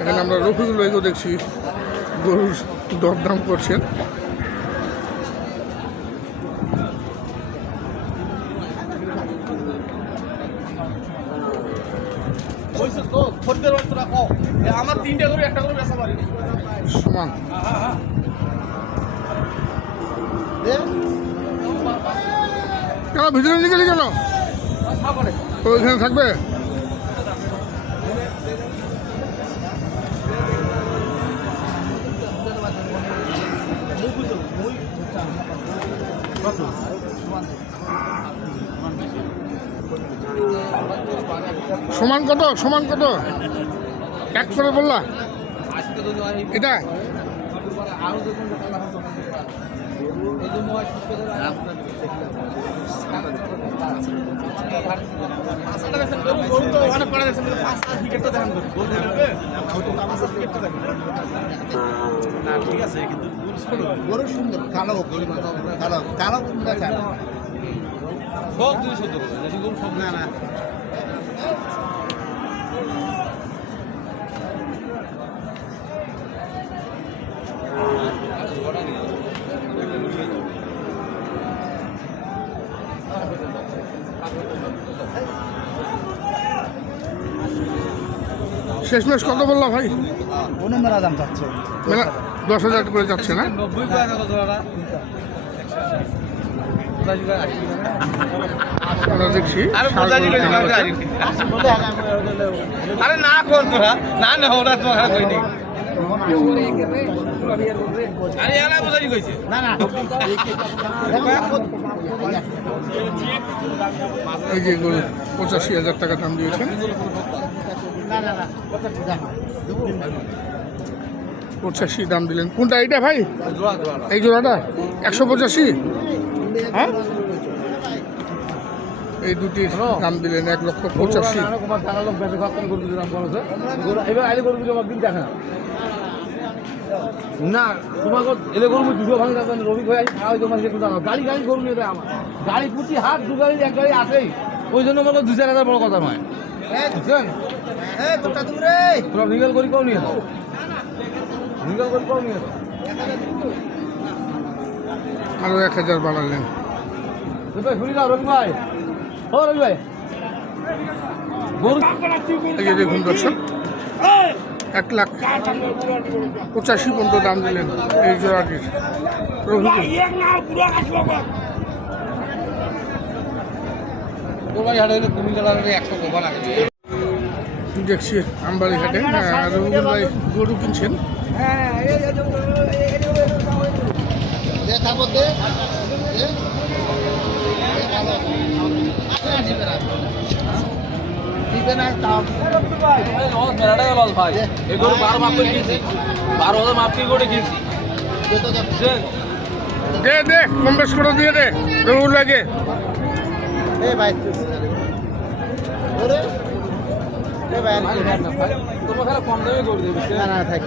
এখানে আমরা রফিকুল ভাইকেও দেখছি গরুর দরদাম করছেন। আমার তিনটা করে একটা করে বেচা পারি সমান কেন ভিতরে নিয়ে গেলি কেন? ওইখানে থাকবে। সমান কত? সমান কত? এক করে বললা এটা? ঠিক আছে কিন্তু গরু সুন্দর কালো কালো কালো কোনটা চায় সব 217 না না শেষমেশ কত বললা ভাই? কোন মেলা দাম চাচ্ছে? মেলা 10,000 করে যাচ্ছে না? 90 টাকা কত টাকা আমরা দেখছি আরে না কর তোরা না না ওরা তো খারাপ কইনি আরে এলা বুঝাই কইছে না না এই যে গরু 85,000 টাকা দাম দিয়েছেন। না না না 85 দাম দিলেন। কোনটা এইটা ভাই? জোড়া জোড়া এই জোড়াটা 185? হ্যাঁ, এই দুটি দাম দিলেন 1,85,000। না তোমাকে এলে করবো দুটো ভাঙে থাকবেন রবি ভাই খাওয়াই তোমার কিন্তু জানো গাড়ি গাড়ি করবো এটা আমার গাড়ি প্রতি হাত দু গাড়ি এক গাড়ি আসেই ওই জন্য আমাকে 2-4 বড় কথা নয় বুঝছেন। তোটা দূরে তোরা নিগল করি কেউ নিয়ে দাও নিগল করি কেউ নিয়ে দাও আরও 1,000 বাড়ালেন। শুনি দাও রবি ভাই ও রবি ভাই গরু এই যে দেখুন দর্শক 1,85,000 পর্যন্ত দাম দিলেন এই জোড়াটির। তোরা হাড়ে কুমিল্লার 100 গোবা লাগে দেখছি আমবাড়ি ঘাটে রবিকুল ভাই গরু কিনছেন। দেখা বলতে দিবে না তাও মেলাটাই লস ভাই এই গরু 12 মাপ করে কিনছি 12,000 মাপ করে কিনছি বুঝছেন। দে দে কম বেশ করে দিয়ে দে রবিকুল ভাইকে। এ ভাই ওরে এ ভাই তোমার খেলা কম দামে করে দেবে না না থাক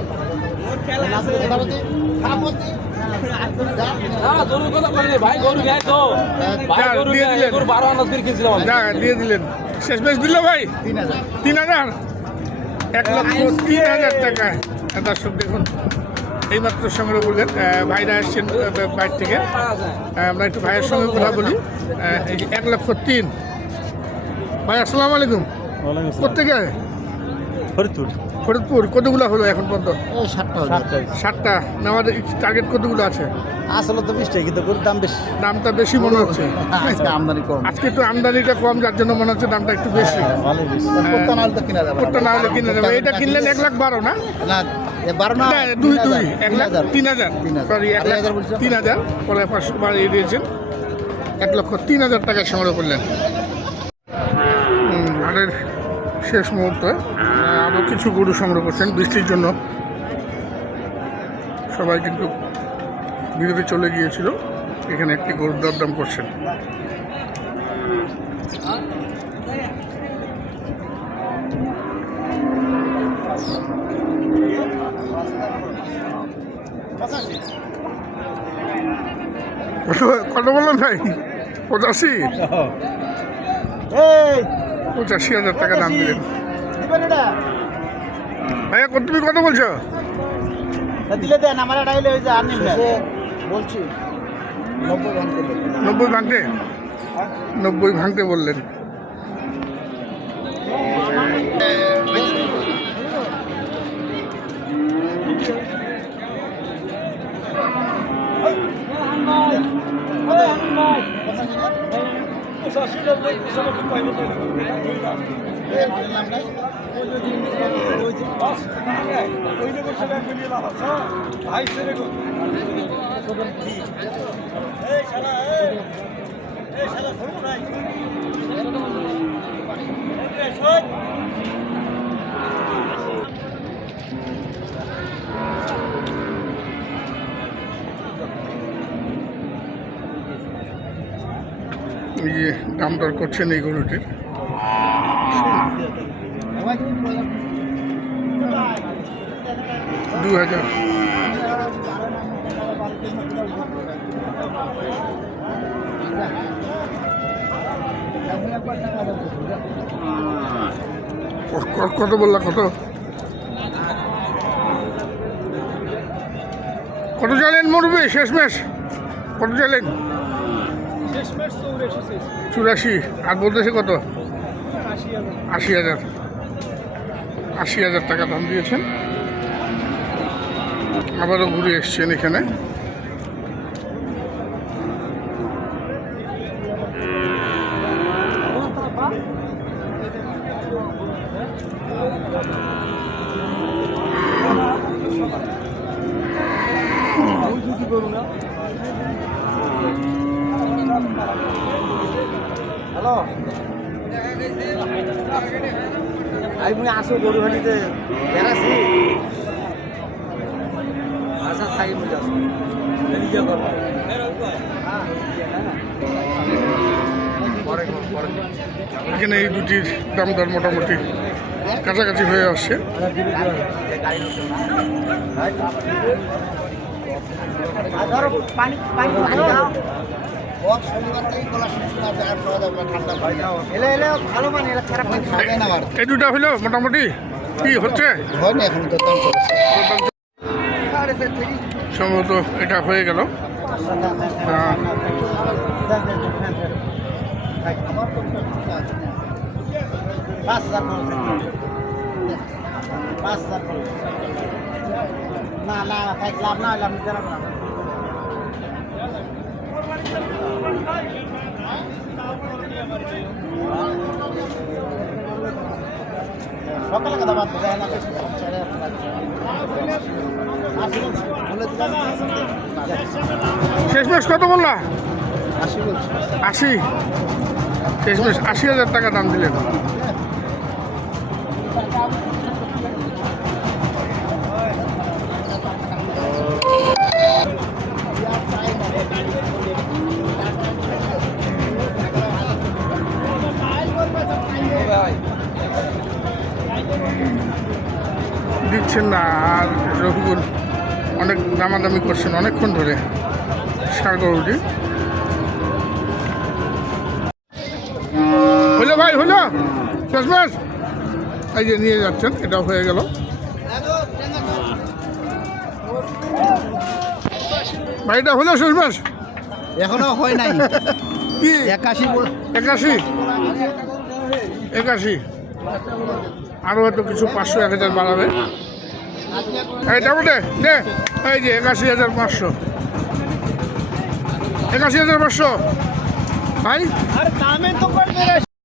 না গরু কথা বলি ভাই গরু গায় তো ভাই গরু গায় গরু 12 আনাজ করে কিনছিলাম আমি যা দিয়ে দিলেন। শেষমেশ দিল ভাই 3,000 1,03,000 টাকা। দর্শক দেখুন এইমাত্র সংগ্রহ করলেন ভাইরা আসছেন বাইরে থেকে। আমরা একটু ভাইয়ের সঙ্গে কথা বলি। এই যে 1,03,000 ভাই আসসালামু আলাইকুম। কোথেকে? ফরিদপুর ফরিদপুর। কতগুলো হলো এখন পর্যন্ত? 60টা 7টা। আমাদের টার্গেট কতগুলো আছে? আসলে তো 20টাই কিন্তু গরুর দাম বেশি দামটা বেশি মনে হচ্ছে। আজকে আমদানি কম আজকে একটু আমদানিটা কম যার জন্য মনে হচ্ছে দামটা একটু বেশি। ভালোই বেশি কোত্তা না হলে তো কিনা যাবে কোটটা না হলে কিনে যাবে। এটা কিনলেন 1,12,000 না? না 12 না 2 1,03,000 সরি 3,000 বলছো? 1,03,000 পরে 500 বাড়িয়ে দিয়েছেন। 1,03,000 টাকা সংগ্রহ করলেন। হাটের শেষ মুহূর্তে আরও কিছু গরু সংগ্রহ করছেন। বৃষ্টির জন্য সবাই কিন্তু বিরতি চলে গিয়েছিল। এখানে একটি গরুর দরদাম করছেন। কত বললেন ভাই? 85? 85,000 টাকা দাম দিলেন। ভাইয়া তুমি কত বলছো? দিলে দেন আমার ডাইলে ওই যে আনি বলছি 90 ভাঙতে 90 ভাঙতে বললেন। এই যে দাম দর করছেন এই গরুটির। 2000। কত বললা? কত কত চাইলেন মুরব্বী শেষমেশ? কত চাইলেন? 84। আর বলতেছে কত? 80,000। 80,000 টাকা দাম দিয়েছেন। আবারও ঘুরে এসছেন এখানে। হ্যালো আমি আসো গরুহাটিতে বেড়াছি। আচ্ছা থাকি বুঝে আসো এখানে এই দুটির দাম দর মোটামুটি কাছাকাছি হয়ে আসছে। এই দুটা হইলো মোটামুটি কি হচ্ছে সম্ভবত এটা হয়ে গেল। না না লাভ না হইলাম সকালে কথা বাদ শেষমেশ কত বললা? 80 80। শেষমেশ 80,000 টাকা দাম দিলেন। দিচ্ছেন না। আর রফিকুল অনেক দামাদামি করছেন অনেকক্ষণ ধরে ষাঁড় গরুটি। হইলো ভাই হইলো শেষমেশ? এই যে নিয়ে যাচ্ছেন, এটাও হয়ে গেল। ভাই এটা হলো শেষমেশ? এখনো হয় নাই। কি 81 81? আরও হয়তো কিছু 500-1000 বাড়াবে। এইটা বলে দে, এই যে 81,500। 81,500 ভাই।